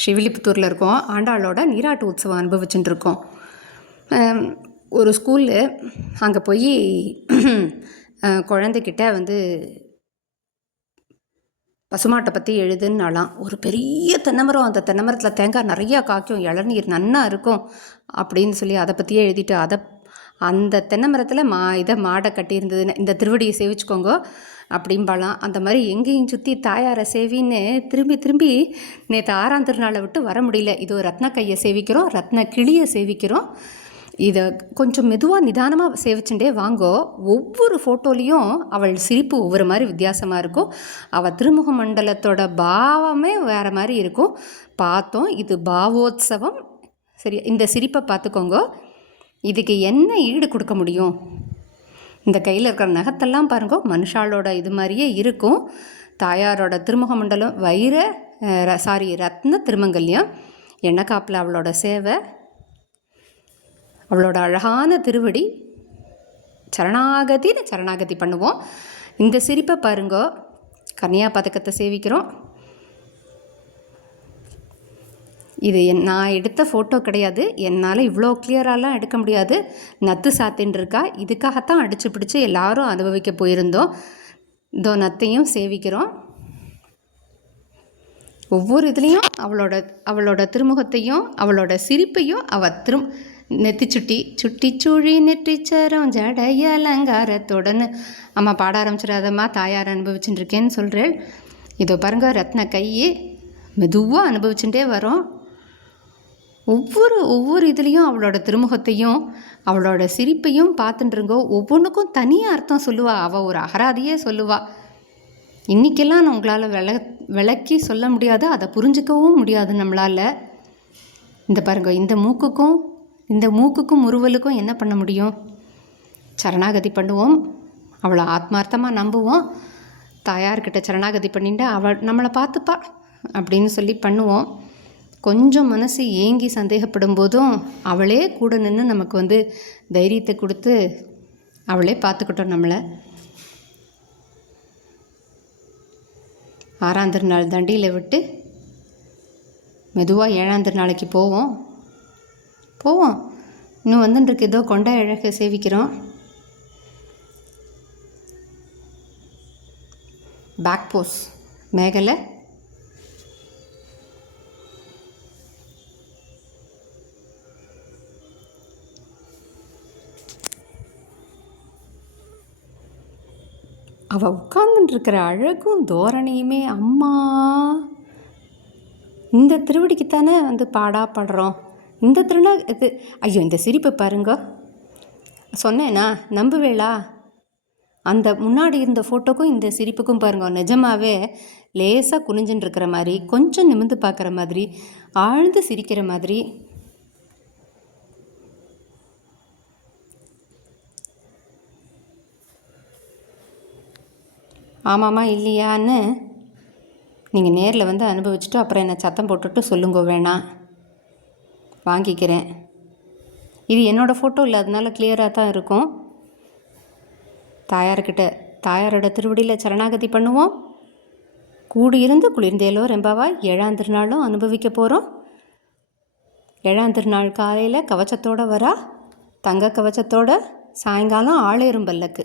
ஸ்ரீவில்லிபுத்தூரில் இருக்கோம். ஆண்டாளோட நீராட்டு உற்சவம் அனுபவிச்சுட்டு இருக்கோம் ஒரு ஸ்கூலு அங்கே போய் குழந்தைக்கிட்ட வந்து பசுமாட்டை பற்றி எழுதுன்னாலாம் ஒரு பெரிய தென்னமரம். அந்த தென்னமரத்தில் தேங்காய் நிறையா காய்க்கும். இளநீர் நன்னா இருக்கும் அப்படின்னு சொல்லி அதை பற்றியே எழுதிட்டு அதை அந்த தென்னை மரத்தில் மா இதை மாடை கட்டியிருந்ததுன்னு இந்த திருவடியை சேவிச்சுக்கோங்க. அப்படிம்பாலாம் அந்த மாதிரி எங்கேயும் சுற்றி தாயாரை சேவின்னு திரும்பி திரும்பி நேற்று ஆறாம் திருநாளை விட்டு வர முடியல. இது ஒரு ரத்ன கையை சேவிக்கிறோம் ரத்ன கிளியை சேவிக்கிறோம். இதை கொஞ்சம் மெதுவாக நிதானமாக சேவிச்சுட்டே வாங்கோ. ஒவ்வொரு ஃபோட்டோலேயும் அவள் சிரிப்பு ஒவ்வொரு மாதிரி வித்தியாசமாக இருக்கும். அவள் திருமுக மண்டலத்தோட பாவமே வேறு மாதிரி இருக்கும். பார்த்தோம் இது பாவோத்சவம். சரி இந்த சிரிப்பை பார்த்துக்கோங்க. இதுக்கு என்ன ஈடு கொடுக்க முடியும்? இந்த கையில் இருக்கிற நகத்தெல்லாம் பாருங்க மனுஷாலோட இது மாதிரியே இருக்கும். தாயாரோட திருமுக மண்டலம் வைர சாரி ரத்ன திருமங்கல்யம் எண்ணெய் காப்பில் அவளோட சேவை அவளோட அழகான திருவடி சரணாகதின்னு சரணாகதி பண்ணுவோம். இந்த சிரிப்பை பாருங்கோ கன்னியா பதக்கத்தை சேவிக்கிறோம். இது என் நான் எடுத்த ஃபோட்டோ கிடையாது. என்னால் இவ்வளோ கிளியராலாம் எடுக்க முடியாது. நத்து சாத்தின்ருக்கா இதுக்காகத்தான் அடித்து பிடிச்சி எல்லாரும் அனுபவிக்க போயிருந்தோம். இதோ நத்தையும் சேவிக்கிறோம். ஒவ்வொரு இதுலேயும் அவளோட அவளோட திருமுகத்தையும் அவளோட சிரிப்பையும் அவள் திரும் நெத்தி சுட்டி சுட்டி சுழி நெற்றிச்சரம் ஜடைய அலங்காரத்துடன் அம்மா பாட ஆரம்பிச்சிடாதம்மா தாயார் அனுபவிச்சுட்டு இருக்கேன்னு சொல்கிறேன் இதோ பாருங்க ரத்ன கையே மெதுவாக அனுபவிச்சுட்டே வரோம். ஒவ்வொரு ஒவ்வொரு இதுலேயும் அவளோட திருமுகத்தையும் அவளோட சிரிப்பையும் பார்த்துட்டுருங்கோ ஒவ்வொன்றுக்கும் தனியாக அர்த்தம் சொல்லுவா. அவள் ஒரு அகராதியே சொல்லுவா. இன்றைக்கெல்லாம் உங்களால் விள விளக்கி சொல்ல முடியாது. அதை புரிஞ்சுக்கவும் முடியாது நம்மளால். இந்த பாருங்க இந்த மூக்குக்கும் இந்த மூக்குக்கும் முறுவலுக்கும் என்ன பண்ண முடியும்? சரணாகதி பண்ணுவோம். அவளை ஆத்மார்த்தமாக நம்புவோம். தாயார்கிட்ட சரணாகதி பண்ணிட்டு அவள் நம்மளை பார்த்துப்பா அப்படின்னு சொல்லி பண்ணுவோம். கொஞ்சம் மனசு ஏங்கி சந்தேகப்படும் போதும் அவளே கூட நின்று நமக்கு வந்து தைரியத்தை கொடுத்து அவளே பார்த்துக்கிட்டோம் நம்மளை. ஆறாம் திருநாள் தண்டியில் விட்டு மெதுவாக ஏழாம் திருநாளைக்கு போவோம். போவோம். இன்னும் வந்துட்டுருக்கு ஏதோ கொண்டா அழகை சேவிக்கிறோம். பேக் போஸ் மேகலை அவள் உட்கார்ந்துட்டுருக்கிற அழகும் தோரணையுமே அம்மா. இந்த திருவடிக்குத்தானே வந்து பாடா பாடுறோம். இந்த திருநா இது ஐயோ இந்த சிரிப்பை பாருங்க. சொன்னேனா நம்புவேளா? அந்த முன்னாடி இருந்த ஃபோட்டோக்கும் இந்த சிரிப்புக்கும் பாருங்க நிஜமாவே லேசாக குனிஞ்சுன்னு இருக்கிற மாதிரி கொஞ்சம் நிமிந்து பார்க்குற மாதிரி ஆழ்ந்து சிரிக்கிற மாதிரி ஆமாம்மா இல்லையான்னு நீங்கள் நேரில் வந்து அனுபவிச்சுட்டு அப்புறம் என்னை சத்தம் போட்டுட்டு சொல்லுங்க வேணாம். வாங்கிக்கிறேன். இது என்னோடய ஃபோட்டோ இல்லை அதனால கிளியராக தான் இருக்கும். தாயார்கிட்ட தாயாரோட திருவடியில் சரணாகதி பண்ணுவோம். கூடியிருந்து குளிர்ந்தேலோ ரெம்பாவா ஏழாம் திருநாளும் அனுபவிக்க போகிறோம் ஏழாம் திருநாள் காலையில் கவச்சத்தோடு வரா தங்க கவச்சத்தோட சாயங்காலம் ஆளேறும் பல்லக்கு.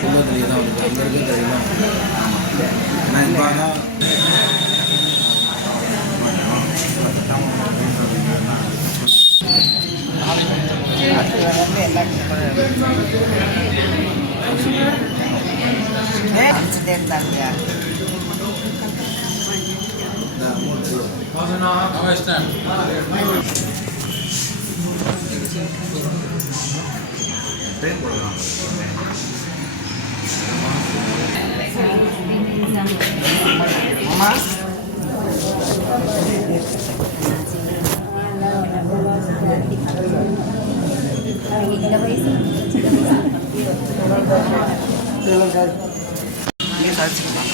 குடும்பத்திலே தான் வந்து அங்கே இருக்க தெரியும் ஆனால் இப்போ தான் வந்து எல்லாம் அடிச்சுட்டே இருந்தாங்க அம்மா நீ கழிச்சுக்கலாம்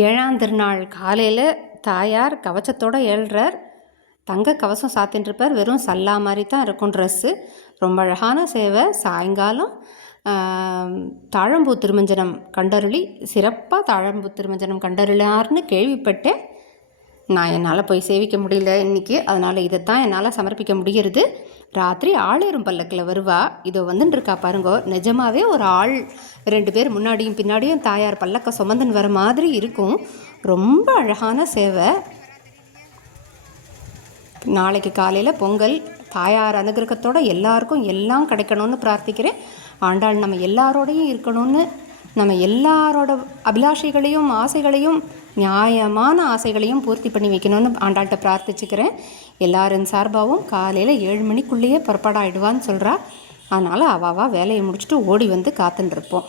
ஏழாம் திருநாள் காலையில் தாயார் கவச்சத்தோட ஏழ்றார். தங்க கவசம் சாத்தின்ட்டுருப்பார் வெறும் சல்லா மாதிரி தான் இருக்கும் ட்ரெஸ்ஸு ரொம்ப அழகான சேவை. சாயங்காலம் தாழம்பூ திருமஞ்சனம் கண்டருளி. சிறப்பாக தாழம்பூ திருமஞ்சனம் கண்டருளார்னு கேள்விப்பட்டேன். நான் என்னால் போய் சேவிக்க முடியல இன்றைக்கி அதனால் இதைத்தான் என்னால் சமர்ப்பிக்க முடிகிறது. ராத்திரி ஆளேறும் பல்லக்கில் வருவா. இதோ வந்துன்னு இருக்கா பாருங்கோ. நிஜமாவே ஒரு ஆள் ரெண்டு பேர் முன்னாடியும் பின்னாடியும் தாயார் பல்லக்க சுமந்துன்னு வர மாதிரி இருக்கும். ரொம்ப அழகான சேவை. நாளைக்கு காலையில் பொங்கல். தாயார் அனுகிரகத்தோட எல்லாருக்கும் எல்லாம் கிடைக்கணும்னு பிரார்த்திக்கிறேன். ஆண்டாள் நம்ம எல்லாரோடையும் இருக்கணும்னு நம்ம எல்லாரோட அபிலாஷைகளையும் ஆசைகளையும் நியாயமான ஆசைகளையும் பூர்த்தி பண்ணி வைக்கணும்னு ஆண்டாள்கிட்ட பிரார்த்திச்சுக்கிறேன். எல்லாரும் சார்பாகவும் காலையில் ஏழு மணிக்குள்ளேயே புறப்பாடாயிடுவான்னு சொல்கிறா அதனால் அவாவா வேலையை முடிச்சுட்டு ஓடி வந்து காத்துன்னு இருப்போம்.